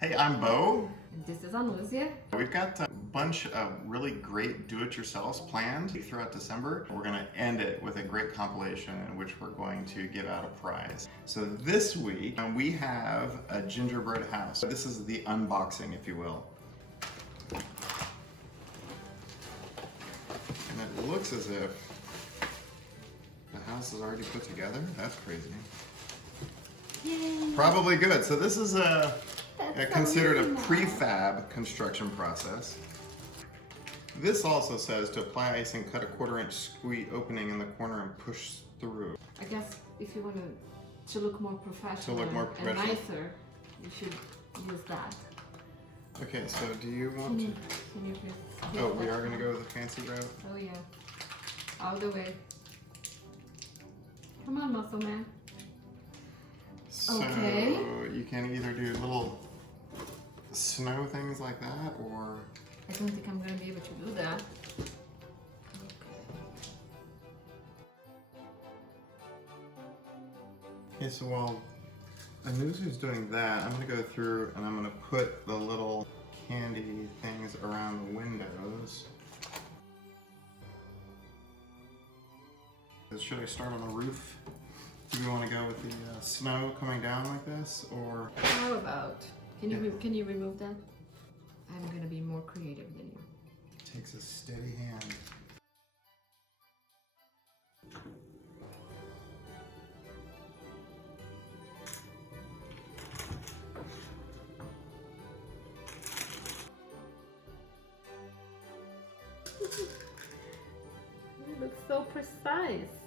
Hey, I'm Bo. And this is Anuzia. We've got a bunch of really great do-it-yourselves planned throughout December. We're going to end it with a great compilation in which we're going to give out a prize. So this week we have a gingerbread house. This is the unboxing, if you will. And it looks as if the house is already put together. That's crazy. Yay. Probably good. So this is considered a nice. prefab construction process. This also says to apply icing, cut a 1/4-inch squeeze opening in the corner and push through. I guess if you want to look more professional, To look more and professional. nicer, you should use that. Okay, so do you want to? Can you just Oh, we are going to go with the fancy route? Oh yeah. All the way. Come on, muscle man. So Okay. you can either do little snow things like that, or I don't think I'm going to be able to do that. okay. So while Anuzu's doing that, I'm going to go through and I'm going to put the little candy things around the windows. Should I start on the roof? Do we want to go with the snow coming down like this, or? How about? Can you remove that? I'm going to be more creative than you. It takes a steady hand. It looks so precise.